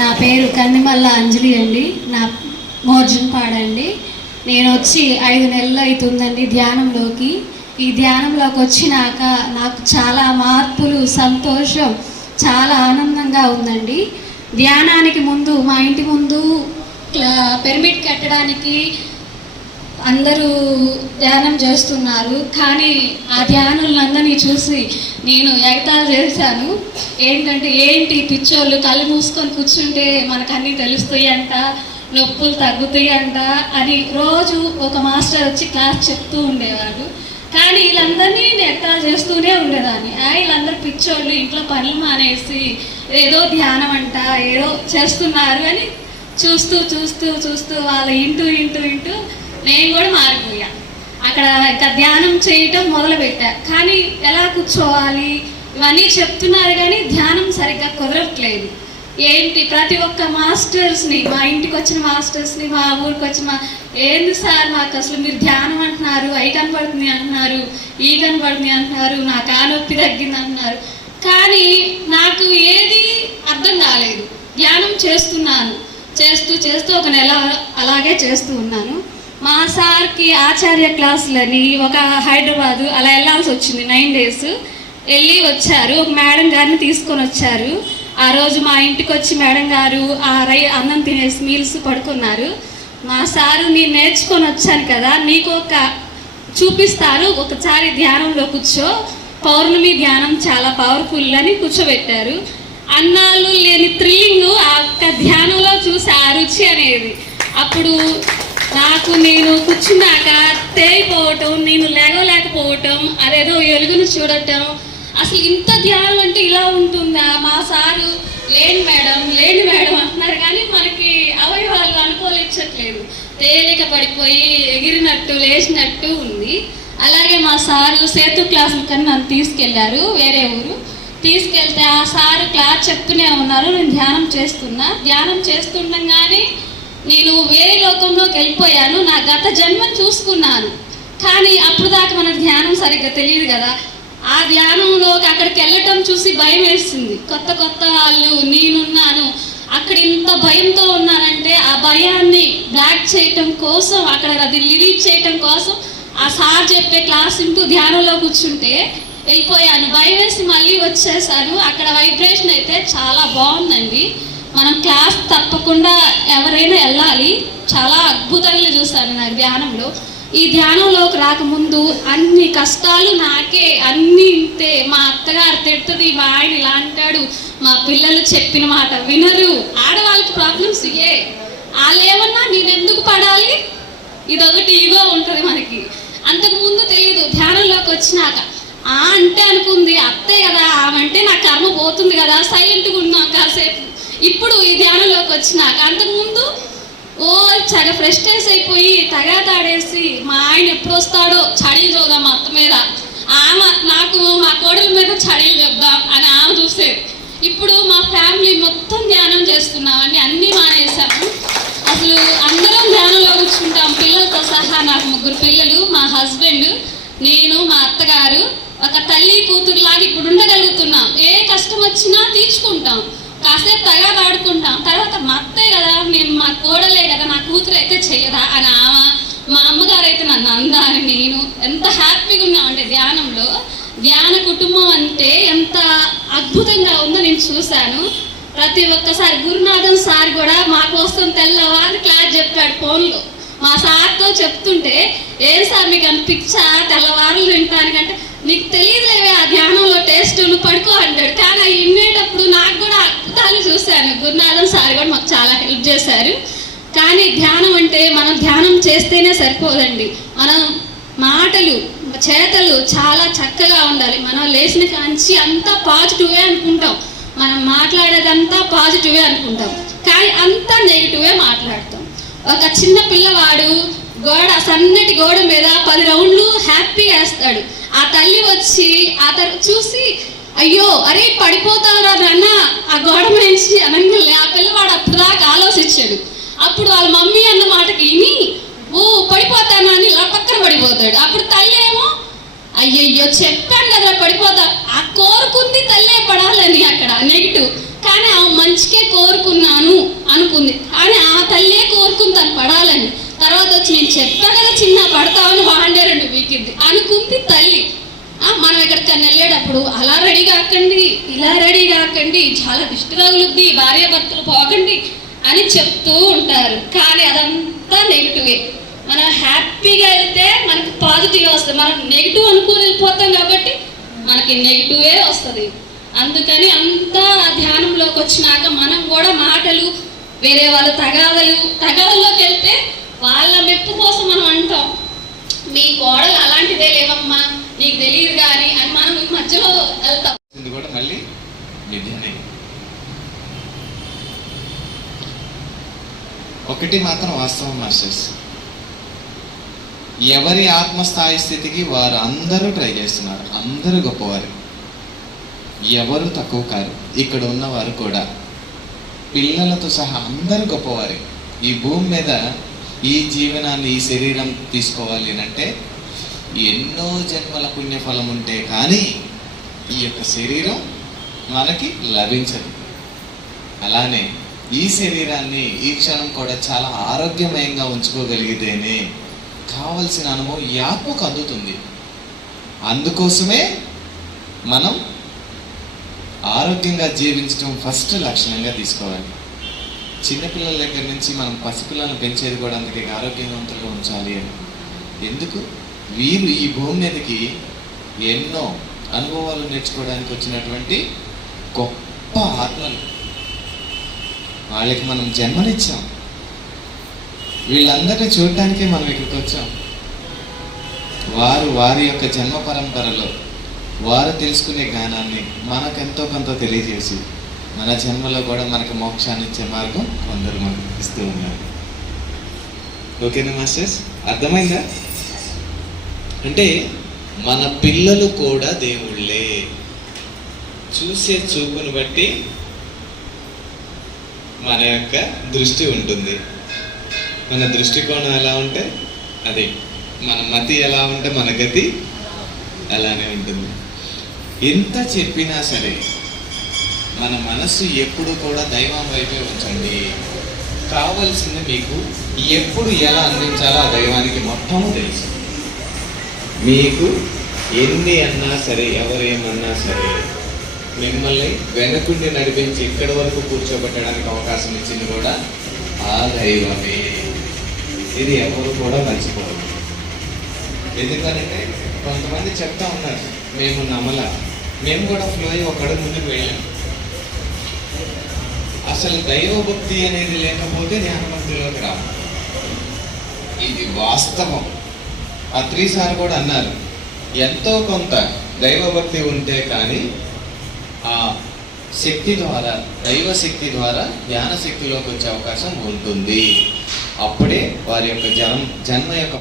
నా పేరు కందిమల్ల అంజలి అండి. నా మోర్జన్పాడు అండి. నేను వచ్చి 5 నెలలు అవుతుందండి ధ్యానంలోకి. ఈ ధ్యానంలోకి వచ్చినాక నాకు చాలా మార్పులు, సంతోషం, చాలా ఆనందంగా ఉందండి. ధ్యానానికి ముందు మా ఇంటి ముందు పిరమిడ్ కట్టడానికి అందరూ ధ్యానం చేస్తున్నారు. కానీ ఆ ధ్యానులందరినీ చూసి నేను ఎగతాళి చేశాను. ఏంటి పిచ్చోళ్ళు కళ్ళు మూసుకొని కూర్చుంటే మనకు అన్నీ తెలుస్తాయి అంట, నొప్పులు తగ్గుతాయి అంట అని రోజు ఒక మాస్టర్ వచ్చి క్లాస్ చెప్తూ ఉండేవారు. కానీ వీళ్ళందరినీ నేను ఎగతాళి చేస్తూనే ఉండేదాన్ని. వీళ్ళందరూ పిచ్చోళ్ళు, ఇంట్లో పనులు మానేసి ఏదో ధ్యానం అంట ఏదో చేస్తున్నారు అని చూస్తూ వాళ్ళ ఇంటూ నేను కూడా మారిపోయా. అక్కడ ఇంకా ధ్యానం చేయటం మొదలుపెట్టా. కానీ ఎలా కూర్చోవాలి ఇవన్నీ చెప్తున్నారు, కానీ ధ్యానం సరిగ్గా కుదరట్లేదు. ప్రతి ఒక్క మాస్టర్స్ని, మా ఇంటికి వచ్చిన మాస్టర్స్ని, మా ఊరికి వచ్చిన ఏంది సార్ మాకు అసలు మీరు ధ్యానం అంటున్నారు, అవి కనపడుతుంది అంటున్నారు, ఈ కనపడుతుంది అంటున్నారు, నాకు ఆ నొప్పి తగ్గింది అంటున్నారు. కానీ నాకు ఏది అర్థం కాలేదు. ధ్యానం చేస్తున్నాను, చేస్తూ 1 నెల అలాగే చేస్తూ ఉన్నాను. మా సార్కి ఆచార్య క్లాసులని ఒక హైదరాబాదు అలా వెళ్ళాల్సి వచ్చింది. 9 days వెళ్ళి వచ్చారు. ఒక మేడం గారిని తీసుకొని వచ్చారు. ఆ రోజు మా ఇంటికి వచ్చి మేడం గారు అన్నం తినేసి మీల్స్ పడుకున్నారు. మా సారు నేను నేర్చుకొని వచ్చాను కదా, నీకు చూపిస్తారు, ఒకసారి ధ్యానంలో కూర్చో, పౌర్ణమి ధ్యానం చాలా పవర్ఫుల్ అని కూర్చోబెట్టారు. అన్నాళ్ళు లేని థ్రిల్లింగ్ ఆ ధ్యానంలో చూసి ఆ రుచి అనేది. అప్పుడు నేను కూర్చున్నాక తేలిపోవటం, నేను లేకపోవటం, అదేదో వెలుగును చూడటం, అసలు ఇంత ధ్యానం అంటే ఇలా ఉంటుందా. మా సారు లేని మేడం అంటున్నారు, కానీ మనకి అవయవాలు అనుకోలేచట్లేదు. తేలిక పడిపోయి ఎగిరినట్టు లేచినట్టు ఉంది. అలాగే మా సారు సేతు క్లాసుల కన్నా నన్ను తీసుకెళ్లారు, వేరే ఊరు తీసుకెళ్తే ఆ సారు క్లాస్ చెప్తూనే ఉన్నారు. నేను ధ్యానం చేస్తుండగానే నేను వేరే లోకంలోకి వెళ్ళిపోయాను. నా గత జన్మను చూసుకున్నాను. కానీ అప్పుడు దాకా మనకు ధ్యానం సరిగ్గా తెలియదు కదా. ఆ ధ్యానంలోకి అక్కడికి వెళ్ళటం చూసి భయం వేస్తుంది. కొత్త వాళ్ళు, నేనున్నాను అక్కడ. ఇంత భయంతో ఉన్నానంటే ఆ భయాన్ని బ్లాక్ చేయటం కోసం, అక్కడ అది రిలీజ్ చేయటం కోసం ఆ సార్ చెప్పే క్లాస్ వింటూ ధ్యానంలో కూర్చుంటే వెళ్ళిపోయాను. భయం వేసి మళ్ళీ వచ్చేసాను. అక్కడ వైబ్రేషన్ అయితే చాలా బాగుందండి. మనం క్లాస్ తప్పకుండా ఎవరైనా వెళ్ళాలి. చాలా అద్భుతంగా చూస్తాను నాకు ధ్యానంలో. ఈ ధ్యానంలోకి రాకముందు అన్ని కష్టాలు నాకే, అన్నీ ఇంతే. మా అత్తగారు తిడుతుంది, మా ఆయన ఇలా అంటాడు, మా పిల్లలు చెప్పిన మాట వినరు. ఆడవాళ్ళకి ప్రాబ్లమ్స్ వాళ్ళేమన్నా నేను ఎందుకు పడాలి, ఇదొకటి ఈగో ఉంటుంది మనకి. అంతకుముందు తెలియదు. ధ్యానంలోకి వచ్చినాక అంటే అనుకుంది అత్తే కదా, ఆమంటే నా కర్మ పోతుంది కదా, సైలెంట్గా ఉన్నాం కాసేపు. ఇప్పుడు ఈ ధ్యానంలోకి వచ్చినాక, అంతకుముందు చగ ఫ్రస్ట్రేస్ అయిపోయి తగాతాడేసి మా ఆయన ఎప్పుడు వస్తాడో చడీలు చూద్దాం మా అత్త మీద, నాకు మా కోడల మీద చడీలు చెప్దాం అని ఆమె చూసేది. ఇప్పుడు మా ఫ్యామిలీ మొత్తం ధ్యానం చేస్తున్నామండి, అన్నీ మానేసాము. అసలు అందరం ధ్యానంలో కూర్చుంటాం, పిల్లలతో సహా. నాకు 3 పిల్లలు, మా హస్బెండ్, నేను, మా అత్తగారు. ఒక తల్లి కూతురులాగా ఇప్పుడు ఉండగలుగుతున్నాం. ఏ కష్టం వచ్చినా తీర్చుకుంటాం, కాసేపు తగాదాడుకుంటాం. తర్వాత మా అత్తే కదా, మేము మా కోడలే కదా, నా కూతురు అయితే చెయ్యదా అని మా అమ్మగారు అయితే నన్ను అందా అని నేను ఎంత హ్యాపీగా ఉన్నామంటే ధ్యానంలో. ధ్యాన కుటుంబం అంటే ఎంత అద్భుతంగా ఉందో నేను చూశాను. ప్రతి ఒక్కసారి గురునాథన్ సార్ కూడా మా కోసం తెల్లవారు క్లాస్ చెప్పాడు ఫోన్లో. మా సార్తో చెప్తుంటే, సార్ మీకు అనిపించా తెల్లవారులు వింటానికంటే, నీకు తెలియదులేవే ఆ ధ్యానంలో టేస్ట్, నువ్వు పడుకో అంటాడు. కానీ అవి వినేటప్పుడు నాకు కూడా అద్భుతాలు చూశాను. గురునాథన్ సార్ కూడా మాకు చాలా హెల్ప్ చేశారు. కానీ ధ్యానం అంటే మనం ధ్యానం చేస్తేనే సరిపోదండి. మనం మాటలు, చేతలు చాలా చక్కగా ఉండాలి. మనం లేచిన కాంచి అంతా పాజిటివే అనుకుంటాం, మనం మాట్లాడేదంతా పాజిటివే అనుకుంటాం, కానీ అంతా నెగిటివే మాట్లాడతాం. ఒక చిన్న పిల్లవాడు సన్నటి గోడ మీద 10 రౌండ్లు హ్యాపీగా వేస్తాడు. ఆ తల్లి వచ్చి చూసి, అయ్యో అరే పడిపోతావురా నాన్న ఆ గోడ నుంచి అనగానే ఆ పిల్లవాడు అప్పుడుదాకా ఆలోచించాడు. అప్పుడు వాళ్ళ మమ్మీ అన్న మాటకి విని పడిపోతానా అని ఇలా పక్కన పడిపోతాడు. అప్పుడు తల్లి ఏమో, అయ్యయ్యో చెప్పాను కదా పడిపోతా, ఆ కోరుకుంది తల్లే పడాలని అక్కడ నెగిటివ్. కానీ ఆమె మంచికే కోరుకున్నాను అనుకుంది. కానీ ఆ తల్లే కోరుకుని తను పడాలని. తర్వాత వచ్చి నేను చెప్పా కదా చిన్న పడతావని వాడే 2 వీకింది అనుకుంది తల్లి. మనం ఎక్కడికన్నా వెళ్ళేటప్పుడు అలా రెడీ కాకండి, ఇలా రెడీ కాకండి, చాలా దిష్టి తగులుద్ది, భార్యాభర్తలు పోకండి అని చెప్తూ ఉంటారు. కానీ అదంతా నెగిటివే. మనం హ్యాపీగా వెళ్తే మనకి పాజిటివ్ వస్తుంది. మనం నెగిటివ్ అనుకుని వెళ్ళిపోతాం కాబట్టి మనకి నెగిటివే వస్తుంది. అందుకని అంతా ధ్యానంలోకి వచ్చినాక మనం కూడా మాటలు వేరే వాళ్ళ తగాదల్లోకి వెళ్తే వాళ్ళ మెప్పు కోసం మనం అంటాం, మీ కోడలు అలాంటిదే లేవమ్మా, నీకు తెలియదు కానీ అని మనం ఈ మధ్యలో వెళ్తాం. కూడా మళ్ళీ నిజమే. ఒకటి మాత్రం వాస్తవం మాస్టర్స్, ఎవరి ఆత్మస్థాయి స్థితికి వారు అందరూ ట్రై చేస్తున్నారు. అందరూ గొప్పవారు, ఎవరు తక్కువ కారు. ఇక్కడ ఉన్నవారు కూడా పిల్లలతో సహా అందరూ గొప్పవారే. ఈ భూమి మీద ఈ జీవనాన్ని, ఈ శరీరం తీసుకోవాలి అంటే ఎన్నో జన్మల పుణ్యఫలం ఉంటే కానీ ఈ యొక్క శరీరం మనకి లభించదు. అలానే ఈ శరీరాన్ని ఈ క్షణం కూడా చాలా ఆరోగ్యమయంగా ఉంచుకోగలిగితేనే కావలసిన అనుభవం ఈ ఆత్మకు అందుతుంది. అందుకోసమే మనం ఆరోగ్యంగా జీవించడం ఫస్ట్ లక్షణంగా తీసుకోవాలి. చిన్నపిల్లల దగ్గర నుంచి మనం పసిపిల్లలను పెంచేది కూడా అందుకే ఆరోగ్యవంతులుగా ఉంచాలి అని. ఎందుకు? వీరు ఈ భూమి మీదకి ఎన్నో అనుభవాలు నేర్చుకోవడానికి వచ్చినటువంటి గొప్ప ఆత్మలు. వాళ్ళకి మనం జన్మనిచ్చాం. వీళ్ళందరినీ చూడటానికే మనం ఇక్కడికి వచ్చాం. వారు వారి యొక్క జన్మ పరంపరలో వారు తెలుసుకునే జ్ఞానాన్ని మనకెంతో కొంత తెలియజేసి మన జన్మలో కూడా మనకు మోక్షాన్ని ఇచ్చే మార్గం కొందరు మనకు ఇస్తూ ఉన్నారు. ఓకేనా మాస్టర్స్? అర్థమైందా? అంటే మన పిల్లలు కూడా దేవుళ్ళే. చూసే చూపును బట్టి మన యొక్క దృష్టి ఉంటుంది. మన దృష్టికోణం ఎలా ఉంటే అది, మన మతి ఎలా ఉంటే మన గతి అలానే ఉంటుంది. ఎంత చెప్పినా సరే మన మనస్సు ఎప్పుడు కూడా దైవం వైపే ఉంచండి. కావలసింది మీకు ఎప్పుడు ఎలా అందించాలో ఆ దైవానికి మొత్తం తెలుసు. మీకు ఎన్ని అన్నా సరే, ఎవరేమన్నా సరే, మిమ్మల్ని వెనకుండి నడిపించి ఇక్కడి వరకు కూర్చోబెట్టడానికి అవకాశం ఇచ్చింది కూడా ఆ దైవమే. ఇది ఎవరు కూడా మర్చిపోరు. ఎందుకంటే కొంతమంది చెప్తా ఉన్నారు, మేము నమ్మల, మేము కూడా ఫ్లో అయ్యి ఒక అడుగు ముందుకు వెళ్ళాం. అసలు దైవభక్తి అనేది లేకపోతే జ్ఞానభక్తిలోకి రాము. ఇది వాస్తవం. అత్రి సార్ కూడా అన్నారు, ఎంతో కొంత దైవభక్తి ఉంటే కానీ ఆ శక్తి ద్వారా, దైవ శక్తి ద్వారా జ్ఞాన శక్తిలోకి వచ్చే అవకాశం ఉంటుంది. అప్పుడే వారి యొక్క జన్మ యొక్క